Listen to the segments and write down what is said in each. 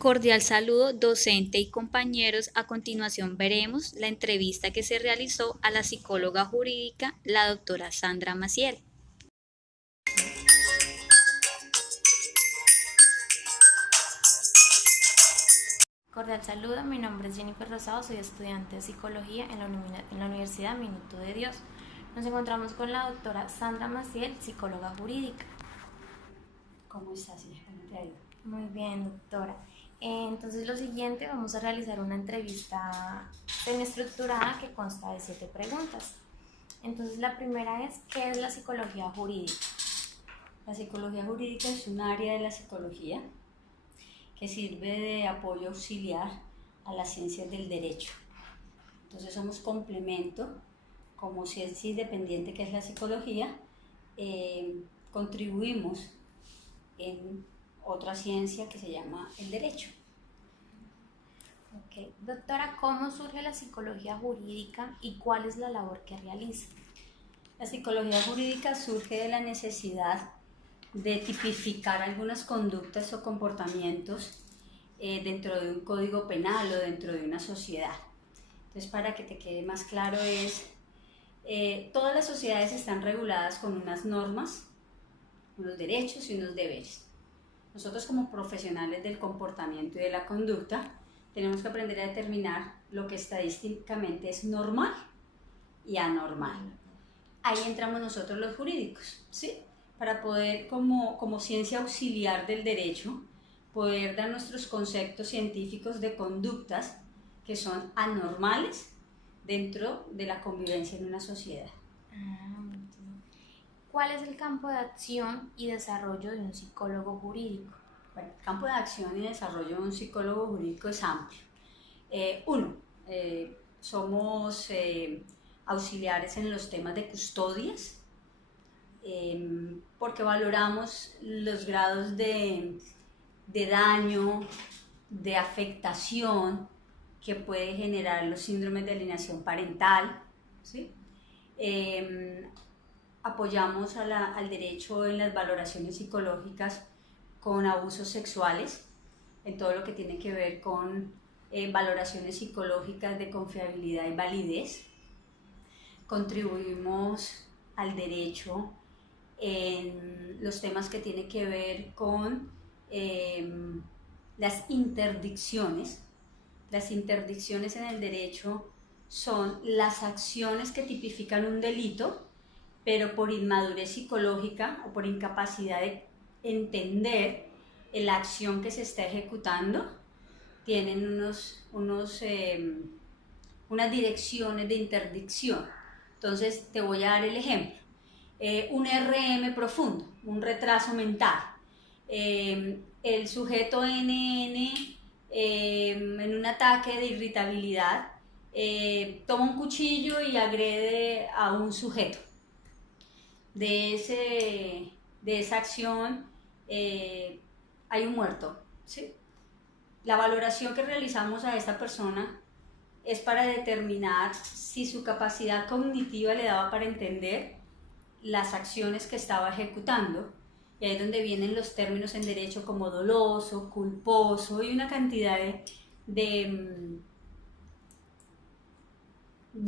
Cordial saludo, docente y compañeros. A continuación veremos la entrevista que se realizó a la psicóloga jurídica, la doctora Sandra Maciel. Cordial saludo, mi nombre es Jennifer Rosado, soy estudiante de psicología en la Universidad Minuto de Dios. Nos encontramos con la doctora Sandra Maciel, psicóloga jurídica. ¿Cómo estás, hija? ¿Cómo te ha ido? Muy bien, doctora. Entonces lo siguiente, vamos a realizar una entrevista semiestructurada que consta de 7 preguntas. Entonces la primera es, ¿qué es la psicología jurídica? La psicología jurídica es un área de la psicología que sirve de apoyo auxiliar a las ciencias del derecho. Entonces somos complemento, como ciencia independiente que es la psicología, contribuimos en otra ciencia que se llama el derecho. Ok, doctora, ¿cómo surge la psicología jurídica y cuál es la labor que realiza? La psicología jurídica surge de la necesidad de tipificar algunas conductas o comportamientos dentro de un código penal o dentro de una sociedad. Entonces, para que te quede más claro todas las sociedades están reguladas con unas normas, unos derechos y unos deberes. Nosotros como profesionales del comportamiento y de la conducta tenemos que aprender a determinar lo que estadísticamente es normal y anormal. Ahí entramos nosotros los jurídicos, ¿sí? Para poder, como ciencia auxiliar del derecho, poder dar nuestros conceptos científicos de conductas que son anormales dentro de la convivencia en una sociedad. ¿Cuál es el campo de acción y desarrollo de un psicólogo jurídico? Bueno, el campo de acción y desarrollo de un psicólogo jurídico es amplio. Somos auxiliares en los temas de custodias, porque valoramos los grados de daño, de afectación que puede generar los síndromes de alienación parental, ¿sí? Apoyamos al derecho en las valoraciones psicológicas con abusos sexuales, en todo lo que tiene que ver con valoraciones psicológicas de confiabilidad y validez. Contribuimos al derecho en los temas que tienen que ver con las interdicciones. Las interdicciones en el derecho son las acciones que tipifican un delito, pero por inmadurez psicológica o por incapacidad de entender la acción que se está ejecutando, tienen unas direcciones de interdicción. Entonces te voy a dar el ejemplo. Un RM profundo, un retraso mental. El sujeto NN en un ataque de irritabilidad toma un cuchillo y agrede a un sujeto. De esa acción hay un muerto, ¿sí? La valoración que realizamos a esta persona es para determinar si su capacidad cognitiva le daba para entender las acciones que estaba ejecutando, y ahí es donde vienen los términos en derecho como doloso, culposo y una cantidad de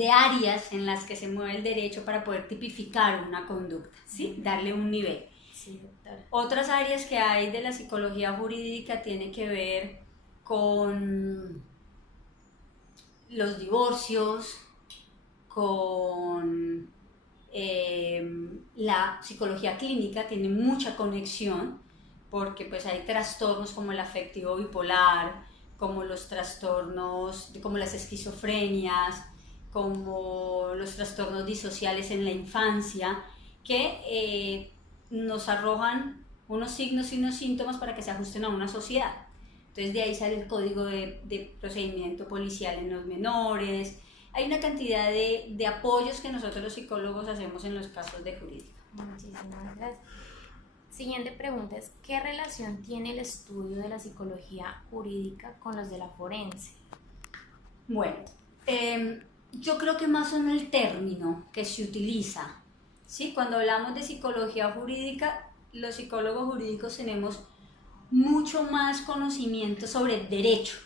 áreas en las que se mueve el derecho para poder tipificar una conducta, ¿sí? Darle un nivel. Sí, doctora. Otras áreas que hay de la psicología jurídica tienen que ver con los divorcios, con la psicología clínica, tiene mucha conexión porque pues hay trastornos como el afectivo bipolar, como los trastornos, como las esquizofrenias, como los trastornos disociales en la infancia, que nos arrojan unos signos y unos síntomas para que se ajusten a una sociedad. Entonces de ahí sale el código de procedimiento policial en los menores. Hay una cantidad de apoyos que nosotros los psicólogos hacemos en los casos de jurídica. Muchísimas gracias. Siguiente pregunta es, ¿qué relación tiene el estudio de la psicología jurídica con los de la forense? Bueno, yo creo que más son el término que se utiliza, ¿sí? Cuando hablamos de psicología jurídica, los psicólogos jurídicos tenemos mucho más conocimiento sobre derecho,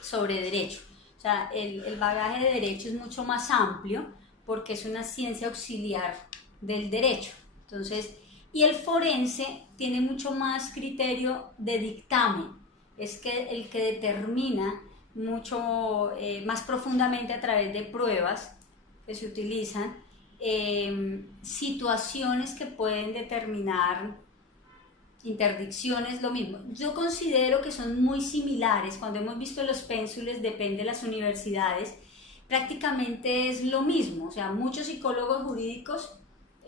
sobre derecho. O sea, el bagaje de derecho es mucho más amplio porque es una ciencia auxiliar del derecho. Entonces, y el forense tiene mucho más criterio de dictamen, es que el que determina mucho más profundamente a través de pruebas que se utilizan, situaciones que pueden determinar interdicciones, lo mismo. Yo considero que son muy similares. Cuando hemos visto los pénsules, depende de las universidades, prácticamente es lo mismo. O sea, muchos psicólogos jurídicos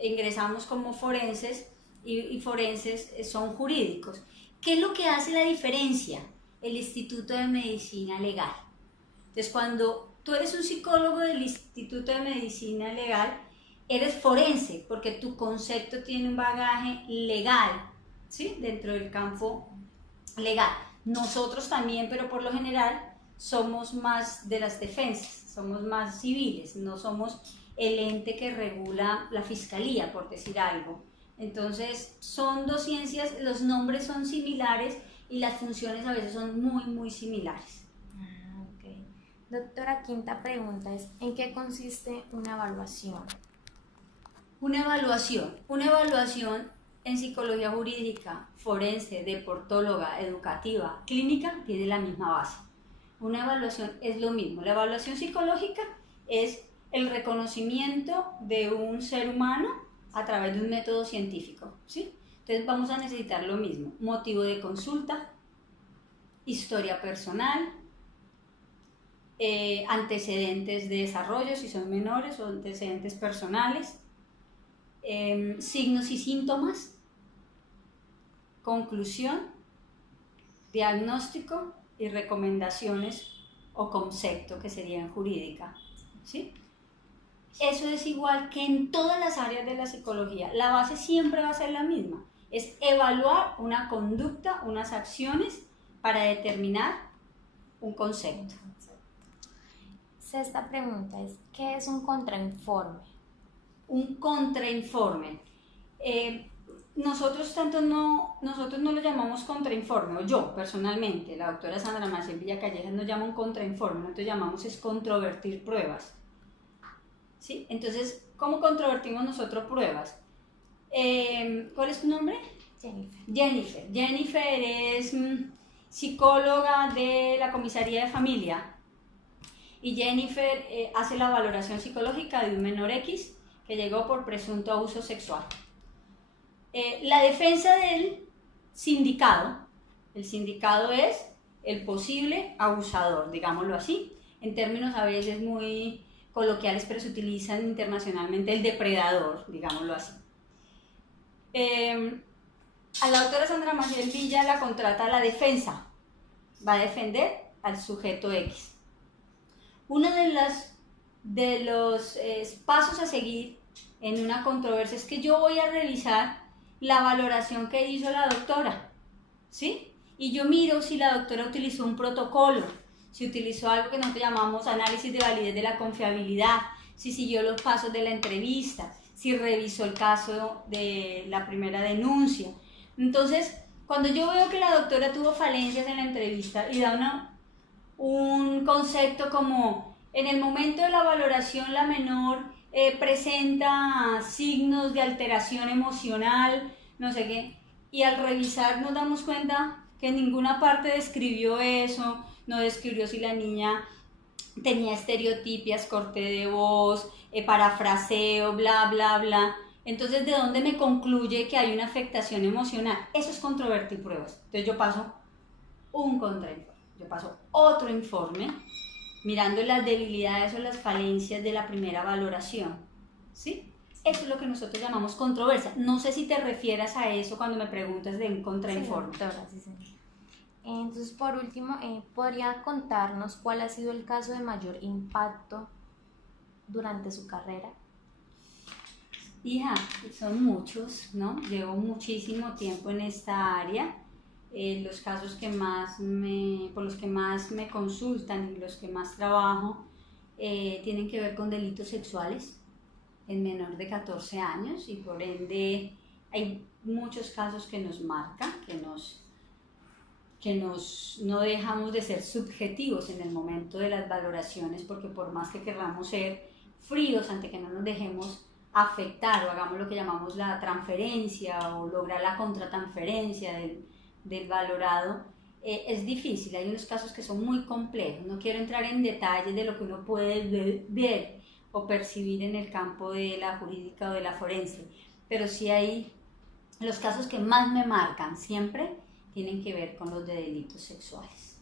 ingresamos como forenses y forenses son jurídicos. ¿Qué es lo que hace la diferencia? El Instituto de Medicina Legal. Entonces, cuando tú eres un psicólogo del Instituto de Medicina Legal, eres forense, porque tu concepto tiene un bagaje legal, ¿sí? Dentro del campo legal. Nosotros también, pero por lo general somos más de las defensas, somos más civiles, no somos el ente que regula la fiscalía, por decir algo. Entonces, son dos ciencias, los nombres son similares y las funciones a veces son muy similares. Okay. Doctora, quinta pregunta es, ¿en qué consiste una evaluación? Una evaluación en psicología jurídica, forense, deportóloga, educativa, clínica, tiene la misma base. Una evaluación es lo mismo. La evaluación psicológica es el reconocimiento de un ser humano a través de un método científico, ¿sí? Entonces vamos a necesitar lo mismo: motivo de consulta, historia personal, antecedentes de desarrollo si son menores o antecedentes personales, signos y síntomas, conclusión, diagnóstico y recomendaciones o concepto, que sería en jurídica, ¿sí? Eso es igual que en todas las áreas de la psicología. La base siempre va a ser la misma. Es evaluar una conducta, unas acciones para determinar un concepto. Sexta pregunta es, ¿qué es un contrainforme? Un contrainforme. Nosotros no lo llamamos contrainforme, o yo personalmente, la doctora Sandra Maciel Villacallejas nos llama un contrainforme, nosotros llamamos es controvertir pruebas. ¿Sí? Entonces, ¿cómo controvertimos nosotros pruebas? ¿Cuál es tu nombre? Jennifer. Jennifer es psicóloga de la comisaría de familia, y Jennifer hace la valoración psicológica de un menor X que llegó por presunto abuso sexual. La defensa del sindicado, el sindicado es el posible abusador, digámoslo así, en términos a veces muy coloquiales, pero se utilizan internacionalmente, el depredador, digámoslo así. A la doctora Sandra Maciel Villa la contrata la defensa, va a defender al sujeto X. Uno de los pasos a seguir en una controversia es que yo voy a revisar la valoración que hizo la doctora, ¿sí? Y yo miro si la doctora utilizó un protocolo, si utilizó algo que nosotros llamamos análisis de validez de la confiabilidad, si siguió los pasos de la entrevista, si revisó el caso de la primera denuncia. Entonces, cuando yo veo que la doctora tuvo falencias en la entrevista y da un concepto como: en el momento de la valoración la menor presenta signos de alteración emocional, no sé qué, y al revisar nos damos cuenta que en ninguna parte describió eso, no describió si la niña tenía estereotipias, corte de voz, parafraseo, bla, bla, bla. Entonces, ¿de dónde me concluye que hay una afectación emocional? Eso es controvertir pruebas. Entonces yo paso un contrainforme, yo paso otro informe mirando las debilidades o las falencias de la primera valoración, ¿sí? Eso es lo que nosotros llamamos controversia. No sé si te refieras a eso cuando me preguntas de un contrainforme. Sí, doctora, sí, señora. Entonces, por último, ¿podría contarnos cuál ha sido el caso de mayor impacto durante su carrera? Hija, son muchos, ¿no? Llevo muchísimo tiempo en esta área. Los casos por los que más me consultan y los que más trabajo tienen que ver con delitos sexuales en menor de 14 años, y por ende hay muchos casos que nos marcan, que nos no dejamos de ser subjetivos en el momento de las valoraciones, porque por más que queramos ser fríos ante que no nos dejemos afectar o hagamos lo que llamamos la transferencia o lograr la contratransferencia del valorado, es difícil. Hay unos casos que son muy complejos. No quiero entrar en detalles de lo que uno puede ver o percibir en el campo de la jurídica o de la forense, pero sí hay los casos que más me marcan siempre tienen que ver con los de delitos sexuales.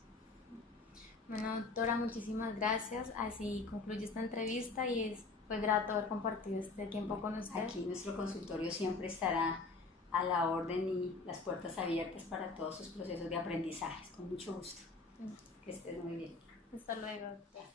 Bueno, doctora, muchísimas gracias. Así concluye esta entrevista y fue grato haber compartido este tiempo con usted. Aquí nuestro consultorio siempre estará a la orden y las puertas abiertas para todos sus procesos de aprendizaje. Con mucho gusto. Que estés muy bien. Hasta luego, doctora.